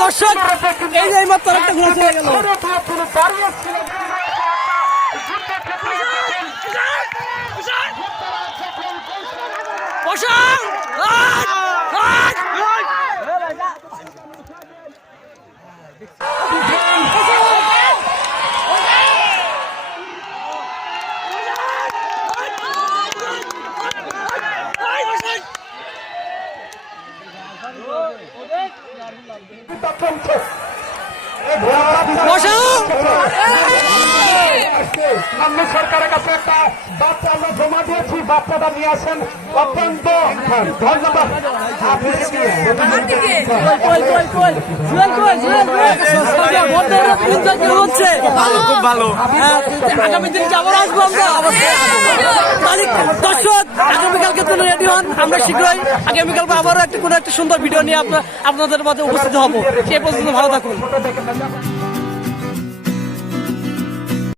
দর্শক এই যে এইমাত্র একটা গোল চলে গেল বসান! সরকারের কাছে একটা বাচ্চা আমরা জমা দিয়েছি বাচ্চাটা নিয়ে আসেন। অত্যন্ত ধন্যবাদ। খুব ভালো আগামী দিন আবার আসব আমরা তাহলে দর্শক হন আমরা শীঘ্রই আগামীকাল আবারও একটা কোনো একটা সুন্দর ভিডিও নিয়ে আপনাদের মাঝে উপস্থিত হব। সে পর্যন্ত ভালো থাকুন।